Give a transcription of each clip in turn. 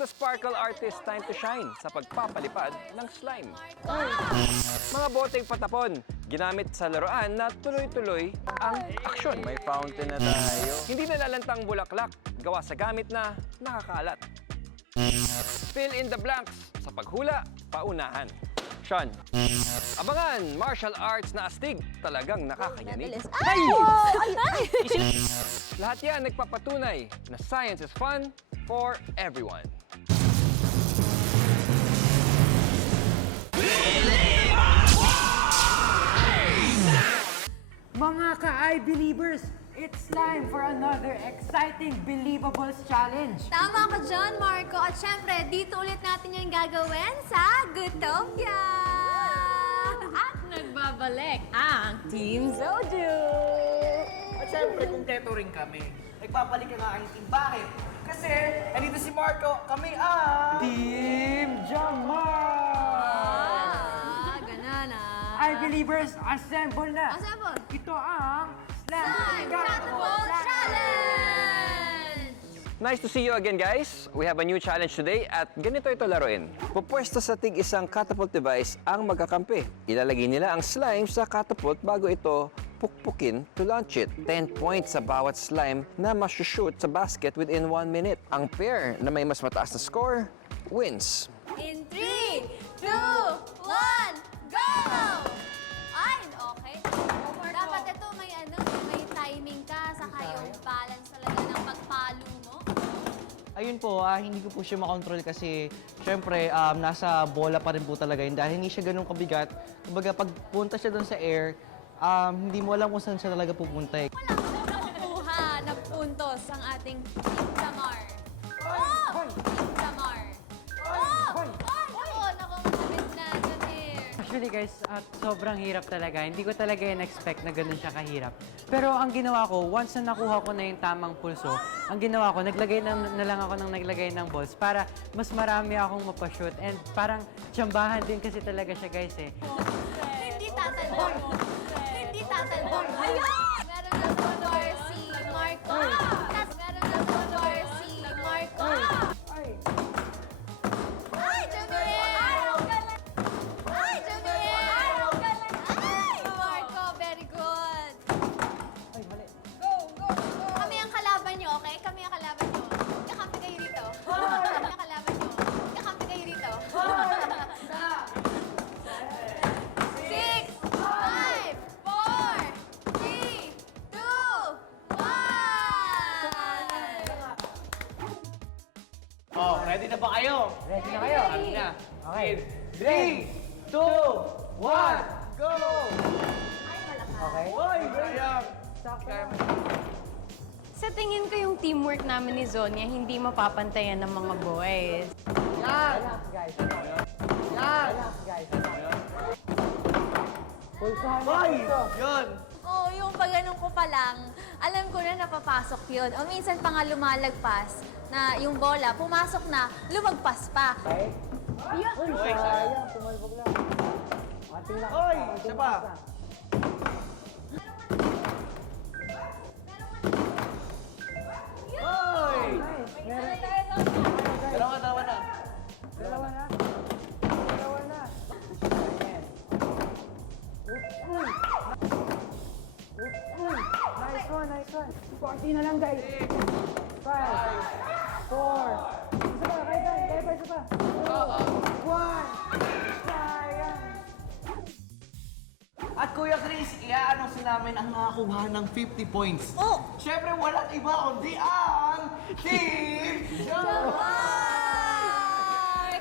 the Sparkle Artist time to shine sa pagpapalipad ng slime. Mga boteng patapon, ginamit sa laruan na tuloy-tuloy ang aksyon. May fountain na tayo. Hindi nalalantang bulaklak, gawa sa gamit na nakakalat. Fill in the blanks sa paghula, paunahan. Sean, abangan martial arts na astig, talagang nakakayanig. Ay! Lahat yan nagpapatunay na science is fun for everyone. Mga ka-I-Believers, it's time for another exciting Believables Challenge. Tama ka dyan, Marco. At syempre, dito ulit natin yung gagawin sa Goodtopia! At nagbabalik ang Team Zoju! At syempre, kumpleto rin kami. Nagpapalik ang aking team. Bakit? Kasi, andito si Marco, kami ang... Team Jamar! Ganun ah. I-Believers, assemble na! Assemble! Ito ang Slime Catapult Challenge! Nice to see you again, guys. We have a new challenge today at ganito ito laruin. Pupwesto sa tig-isang catapult device ang magkakampi. Ilalagay nila ang slime sa catapult bago ito pukpukin to launch it. 10 points sa bawat slime na masushoot sa basket within 1 minute. Ang pair na may mas mataas na score wins. In 3, 2, 1, go! Ay, okay. Dapat ito may timing ka, saka yung balance talaga ng pagpalo mo. Ayun po, hindi ko po siya makontrol kasi syempre, nasa bola pa rin po talaga yun dahil hindi siya ganun kabigat. Kumbaga, pag punta siya doon sa air, hindi mo alam kung saan siya talaga pupunta. Walang nakukuha ng puntos ang ating Team Samar. Oh! Team Samar. Oh! Oo, naku, mabit na, Jamir. Actually guys, sobrang hirap talaga. Hindi ko talaga in-expect na ganun siya kahirap. Pero ang ginawa ko, once na nakuha ko na yung tamang pulso, ang ginawa ko, naglagay na lang ako ng naglagay ng balls para mas marami akong mapashoot. And parang tsambahan din kasi talaga siya guys eh. Hindi tatalbog. Hindi tatalbog. Ayun! Meron na score si Marco. Meron na score si Marco. Ay, Jamil! Ay, Jamil! Ay, Marco, very good. Ay, mali. Kami ang kalaban niyo, okay? Kami ang kalaban niyo. Kakampi kayo rito. Kami ang kalaban niyo. Kakampi kayo rito. 6, 5, 4, 3, 2, 1! Oh, ready na ba kayo? Ready na kayo? Ready na. Okay. 3, 2, 1, go! Okay. Oy, sayang! Sa tingin ko yung teamwork namin ni Zonia, hindi mapapantayan ng mga boys. Relax guys. Relax guys. Pulsahan na Oy! ito. Yun! Oh, yung pag ganun ko pa lang, alam ko na napapasok yun. O minsan pa nga lumalagpas na yung bola, pumasok na, lumagpas pa. Okay? Uy, sayang. Tumalbog lang. Ating lang. Oy! Siya pa! Oy! Nice. Meron. Dalawa na. Dalawa na. Dalawa na. Ayan. Uy! Uy! Nice one, nice one. 40 na lang, guys. 5, 4. Isa pa, kaya pa, isa pa. 2, 1. Sayang. At Kuya Chris, i-announce namin ang nakakuha ng 50 points. Oh! Siyempre, walang iba kundi ang Team Jamar!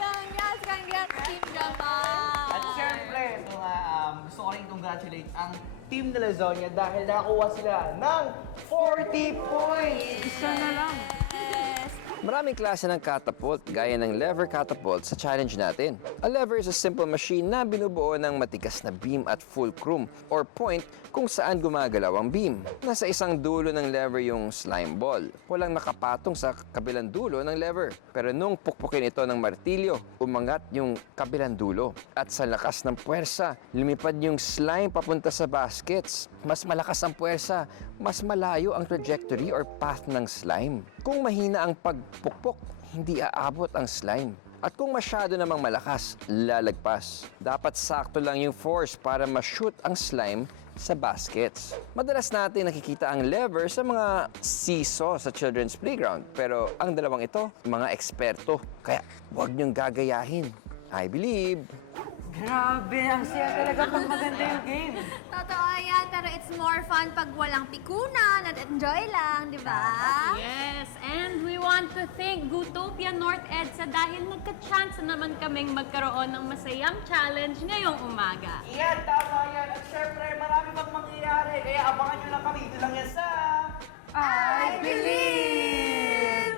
Congrats, Team Jamar! At siyempre, ito nga, gusto ko rin congratulate ang Team de La Zonia dahil nakakuha sila ng 40 points! Isa na lang. Yes! Maraming klase ng catapult gaya ng lever catapult sa challenge natin. A lever is a simple machine na binubuo ng matigas na beam at fulcrum or point kung saan gumagalaw ang beam. Nasa isang dulo ng lever yung slime ball. Walang nakapatong sa kabilang dulo ng lever. Pero nung pukpukin ito ng martilyo, umangat yung kabilang dulo. At sa lakas ng puwersa, lumipad yung slime papunta sa baskets. Mas malakas ang puwersa, mas malayo ang trajectory or path ng slime. Kung mahina ang pagpukpok, hindi aabot ang slime. At kung masyado namang malakas, lalagpas. Dapat sakto lang yung force para ma-shoot ang slime sa baskets. Madalas natin nakikita ang lever sa mga seesaw sa children's playground. Pero ang dalawang ito, mga eksperto. Kaya huwag niyong gagayahin. I believe. Grabe, ang saya talaga pag maganda yung game. Totoo yan, pero it's more fun pag walang pikunan at enjoy lang, di ba? Yes, and we want to thank Gutopia North EDSA dahil nagka-chance na naman kaming magkaroon ng masayang challenge ngayong umaga. Yan, tama yan. At syempre, marami pang mangyayari. Kaya abangan nyo lang kami. Ito lang yan sa... I believe!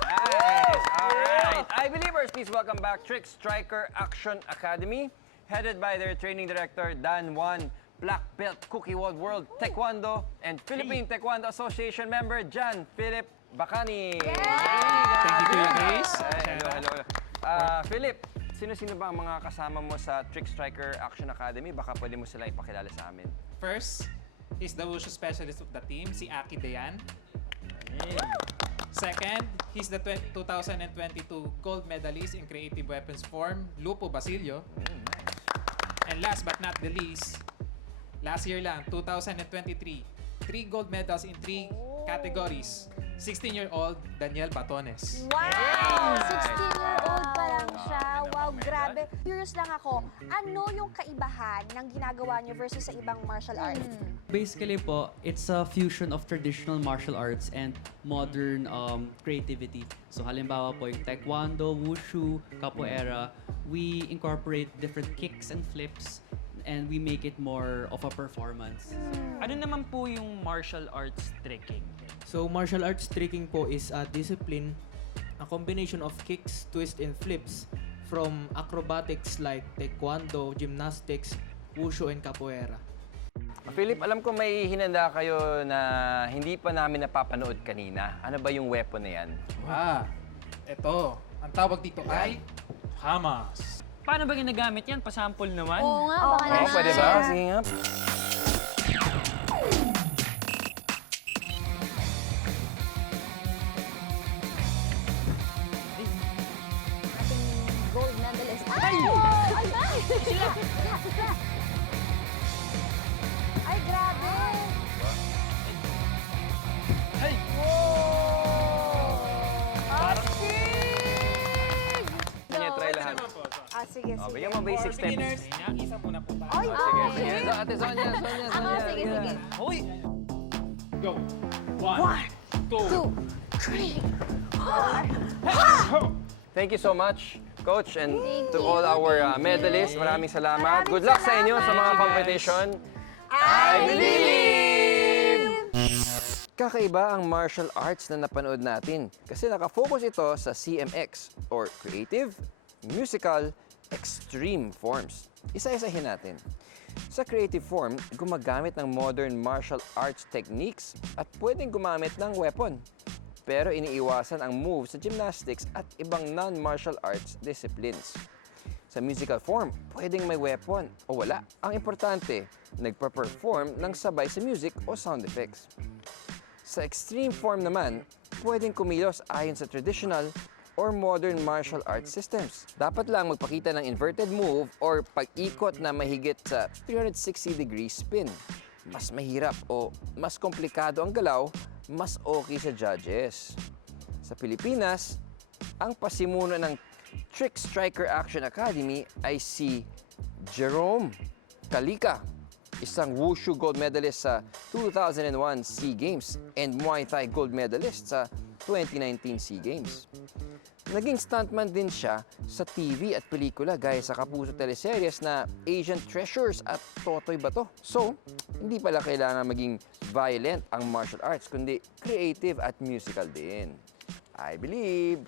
Nice! Alright! I Believers, please welcome back Trick Striker Action Academy, headed by their training director, Dan Juan, Black Belt Cookie World Taekwondo, and Philippine Taekwondo Association member, Jan Philip Bacani. Thank you, Kuya Grace. Hello. Philip, sino-sino ba ang mga kasama mo sa Trick Striker Action Academy? Baka pwede mo sila ipakilala sa amin. First is the wushu specialist of the team, si Aki Dayan. Second, he's the 2022 gold medalist in creative weapons form, Lupo Basilio. And last but not the least, last year lang, 2023, 3 gold medals in 3 categories. 16-year-old Daniel Batones. Wow! 16-year-old pa lang siya. Wow, grabe. Curious lang ako, ano yung kaibahan ng ginagawa niyo versus sa ibang martial arts? Basically po, it's a fusion of traditional martial arts and modern creativity. So halimbawa po yung taekwondo, wushu, capoeira, we incorporate different kicks and flips and we make it more of a performance. Ano naman po yung martial arts tricking? So, martial arts tricking po is a discipline, a combination of kicks, twists, and flips from acrobatics like taekwondo, gymnastics, wushu, and capoeira. Philip, alam ko may hinanda kayo na hindi pa namin napapanood kanina. Ano ba yung weapon na yan? Eto. Ang tawag dito ay Hamas. Paano ba ginagamit yan? Pasample naman? Oo nga, baka Oo, naman. pwede ba? Sige nga. Gold medalist. Ay! Ay! Ay, grabe! Ay! Sige, try lahat. Ah, sige, Oh, sige. bigyan mo basic steps. Beginners, isa muna po tayo. Ay, Sige, ay. sige. So, Ate Sonia. Ako, sige, sige. Hoy! Go! 1, 2, Thank you so much, Coach, and to all our medalists. Maraming salamat. Good luck sa inyo sa mga competition. I believe! Kakaiba ang martial arts na napanood natin kasi nakafocus ito sa CMX or Creative, Musical, Extreme Forms. Isa-isahin natin. Sa creative form, gumagamit ng modern martial arts techniques at pwedeng gumamit ng weapon. Pero iniiwasan ang moves sa gymnastics at ibang non-martial arts disciplines. Sa musical form, pwedeng may weapon o wala. Ang importante, nagpa-perform ng sabay sa music o sound effects. Sa extreme form naman, pwedeng kumilos ayon sa traditional or modern martial arts systems. Dapat lang magpakita ng inverted move or pag-ikot na mahigit sa 360-degree spin. Mas mahirap o mas komplikado ang galaw, mas okay sa judges. Sa Pilipinas, ang pasimuno ng Trick Striker Action Academy ay si Jerome Kalika, isang wushu gold medalist sa 2001 SEA Games and Muay Thai gold medalist sa 2019 SEA Games. Naging stuntman din siya sa TV at pelikula gaya sa Kapuso teleseries na Asian Treasures at Totoy Bato. So, hindi pala kailangan maging violent ang martial arts, kundi creative at musical din. I believe.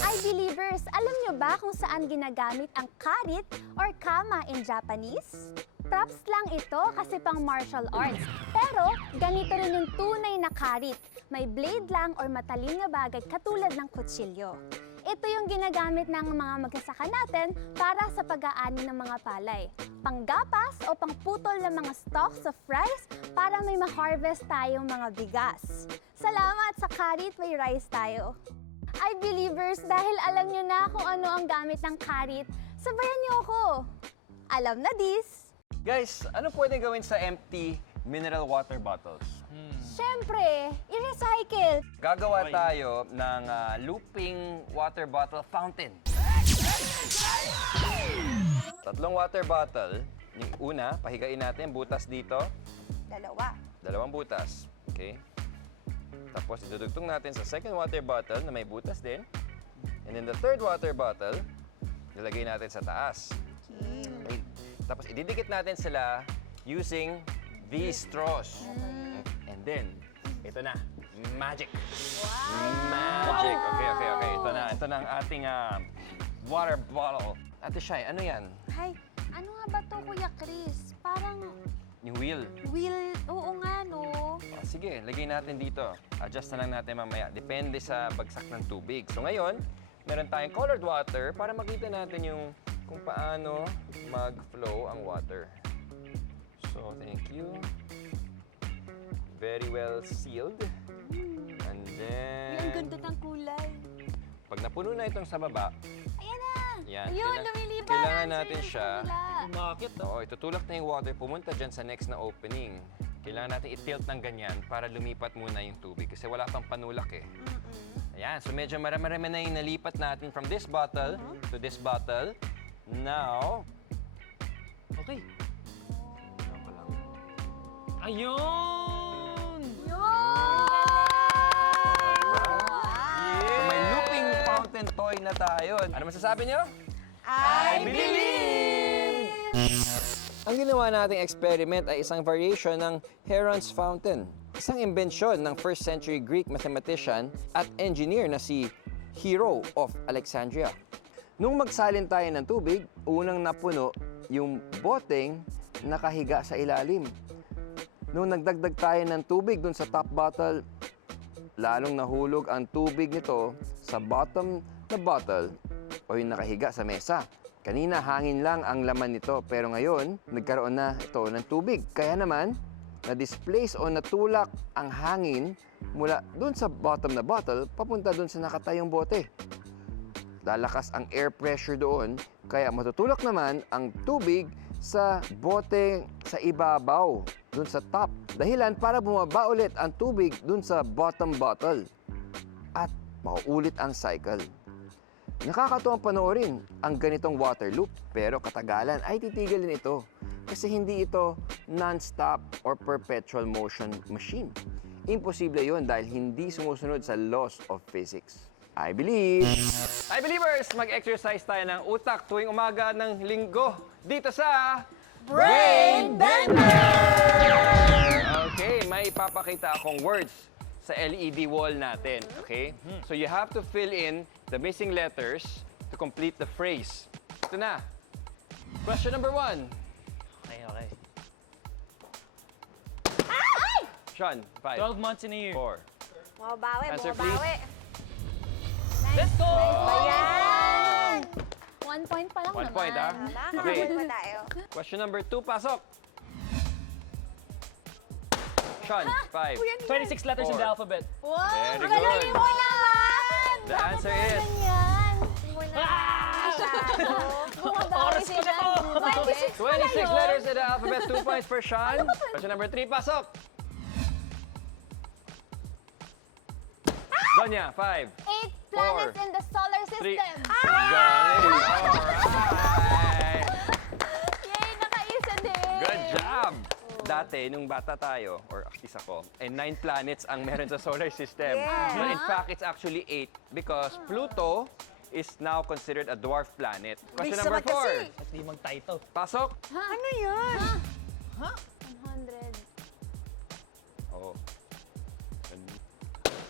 Ay, believers, alam nyo ba kung saan ginagamit ang karit or kama in Japanese? Props lang ito kasi pang martial arts. Pero ganito rin yung tunay na karit. May blade lang or matalim na bagay katulad ng kutsilyo. Ito yung ginagamit ng mga magsasaka natin para sa pag-aani ng mga palay. Panggapas o pangputol ng mga stalks of rice para may ma-harvest tayong mga bigas. Salamat sa karit, may rice tayo. Ay, believers, dahil alam nyo na kung ano ang gamit ng karit, sabayan nyo ako. Alam na this. Guys, ano pwedeng gawin sa empty mineral water bottles? Siyempre, i-recycle. Gagawa tayo ng looping water bottle fountain. Tatlong water bottle. Yung una, pahigain natin, butas dito. Dalawang butas. Okay? Tapos idudugtong natin sa second water bottle na may butas din. And then the third water bottle, nilagay natin sa taas. Okay. Tapos ididikit natin sila using these straws. And then, ito na, magic. Magic. Okay. Ito na ang ating water bottle. Ate Shai, ano yan? Hay, ano nga ba to, Kuya Chris? Parang Yung wheel. wheel, oo nga, no? Oh, sige, lagay natin dito. Adjust na lang natin mamaya. Depende sa bagsak ng tubig. So ngayon, meron tayong colored water para makita natin yung kung paano mag-flow ang water. So, thank you. Very well sealed. And then, Ang ganda ng kulay. pag napuno na itong sa baba, Ayan na! yan. Ayun, lumilipat. Kailangan natin siya. Umakit, Oo, itutulak na yung water, pumunta dyan sa next na opening. Kailangan natin i-tilt ng ganyan para lumipat muna yung tubig kasi wala pang panulak eh. Ayan, so medyo marami-rami na yung nalipat natin from this bottle to this bottle. Now, Okay. Ayun! so may looping fountain toy na tayo. Ano masasabi nyo? I believe! Ang ginawa nating experiment ay isang variation ng Heron's Fountain. Isang imbensyon ng 1st century Greek mathematician at engineer na si Hero of Alexandria. Nung magsalin tayo ng tubig, unang napuno yung boteng nakahiga sa ilalim. Nung nagdagdag tayo ng tubig dun sa top bottle, lalong nahulog ang tubig nito sa bottom na bottle o yung nakahiga sa mesa. Kanina hangin lang ang laman nito pero ngayon nagkaroon na ito ng tubig. Kaya naman, na-displace o natulak ang hangin mula dun sa bottom na bottle papunta dun sa nakatayong bote. Lalakas ang air pressure doon kaya matutulak naman ang tubig sa bote sa ibabaw, dun sa top. Dahilan para bumaba ulit ang tubig dun sa bottom bottle at mauulit ang cycle. Nakakatuwang panoorin ang ganitong water loop pero katagalan ay titigilin ito kasi hindi ito non-stop or perpetual motion machine. Imposible yun dahil hindi sumusunod sa laws of physics. I believe! I believers! Mag-exercise tayo ng utak tuwing umaga ng linggo dito sa Brain Bender! Okay, may ipapakita akong words sa LED wall natin. Okay? So you have to fill in the missing letters to complete the phrase. Ito na. Question number 1. Okay. Sean, 5, 12 months in a year. 4. Bumabawi, Answer, bumabawi. Let's go! Ayan! 1 point pa lang 1 naman. point, ha? Okay. Nakakabot pa tayo. Question number 2, pasok. Sean, 5. 26 letters in the 4. alphabet. Wow! Very good. Galing mo naman! The answer is... Yan. Bumabawi si Sean. 26 letters in the alphabet, 2 points for Sean. Question number 3, pasok. Donya, 5, 8 planets in the solar 3. system. Galing! Alright! Yay, nakaisa din. Good job! Dati, nung bata tayo, or at least ako, 9 planets ang meron sa solar system. But in fact, it's actually 8 because Pluto is now considered a dwarf planet. Question number 4. At di mag-taito. Pasok! Ano yun? 100. Oh.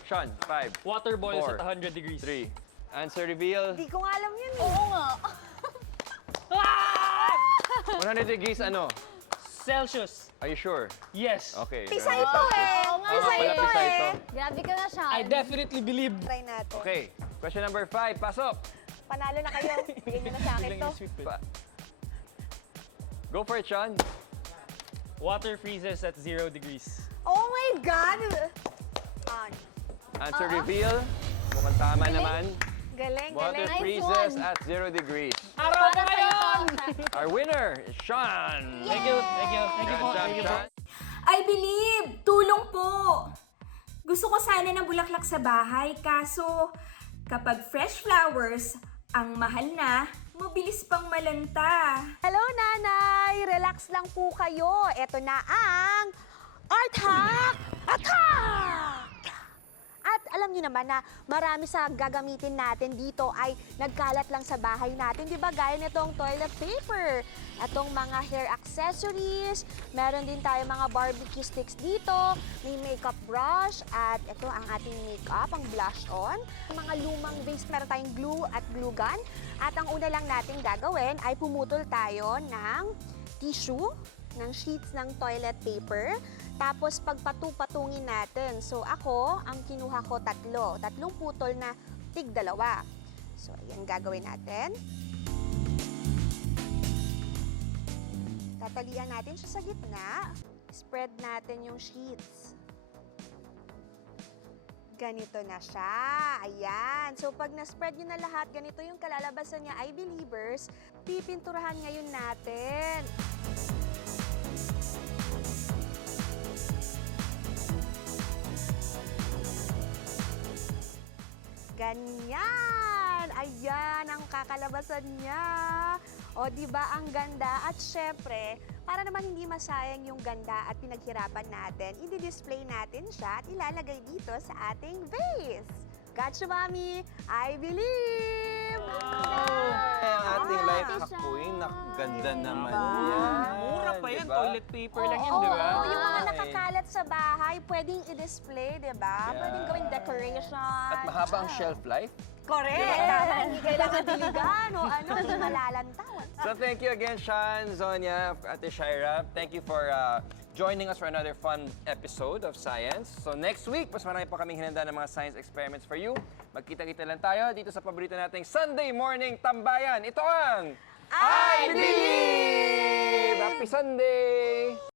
Sean, 5, Water boils 4, at 100 degrees. 3. Answer reveal. Hindi ko nga alam yun eh. Oo nga. 100 degrees ano? Celsius. Are you sure? Yes. Okay. Pisa very ito Celsius. eh. Tama pala, pisa ito. Grabe ka na, Sean. I definitely believe. Try natin. Okay. Question number 5. Pasok. Panalo na kayo. Bigyan nyo na sa akin Bilang to. yung sweet Pa- Go for it, Sean. Water freezes at 0 degrees. Oh my God! Answer reveal. Mukhang tama naman. Galing, Water galing. freezes at 0 degrees. Araw ko ngayon! Our winner is Sean. Thank you, thank you. Thank you Good po, job, thank you po. Sean. I believe! Tulong po! Gusto ko sana ng bulaklak sa bahay, kaso kapag fresh flowers, ang mahal na, mabilis pang malanta. Hello, Nanay! Relax lang po kayo. Ito na ang Art Hack Attack! At alam niyo naman na marami sa gagamitin natin dito ay nagkalat lang sa bahay natin. Di ba? Gaya nitong toilet paper, itong mga hair accessories, meron din tayo mga barbecue sticks dito, may makeup brush, at ito ang ating makeup, ang blush on. Mga lumang base, meron tayong glue at glue gun. At ang una lang natin gagawin ay pumutol tayo ng tissue, ng sheets ng toilet paper. Tapos pagpatupatungin natin. So ako, ang kinuha ko tatlong putol na tig-dalawa. So ayan gagawin natin. Tatalian natin siya sa gitna. Spread natin yung sheets. Ganito na siya. Ayan. So pag na-spread nyo na lahat, ganito yung kalalabasan niya, I believers. Pipinturahan ngayon natin. Ganyan! Ayan ang kakalabasan niya. O, di ba ang ganda? At syempre, para naman hindi masayang yung ganda at pinaghirapan natin, i-display natin siya at ilalagay dito sa ating vase. Gotcha, Mami! I believe! Ang ating life hack queen, ganda naman yan. Mura pa yan, Diba? toilet paper lang yan, Oo, di ba? yung mga nakakalat sa bahay, pwedeng i-display, di ba? Yeah. Pwedeng gawing decoration. At mahaba ang shelf life. Correct! Hindi kailangan diligan o ano, hindi malalantawan. So thank you again, Sean, Zonia, Ate Shaira. Thank you for joining us for another fun episode of Science. So next week, mas marami pa kaming hinanda ng mga science experiments for you. Magkita-kita lang tayo dito sa paborito nating Sunday Morning Tambayan. Ito ang I Believe! Happy Sunday!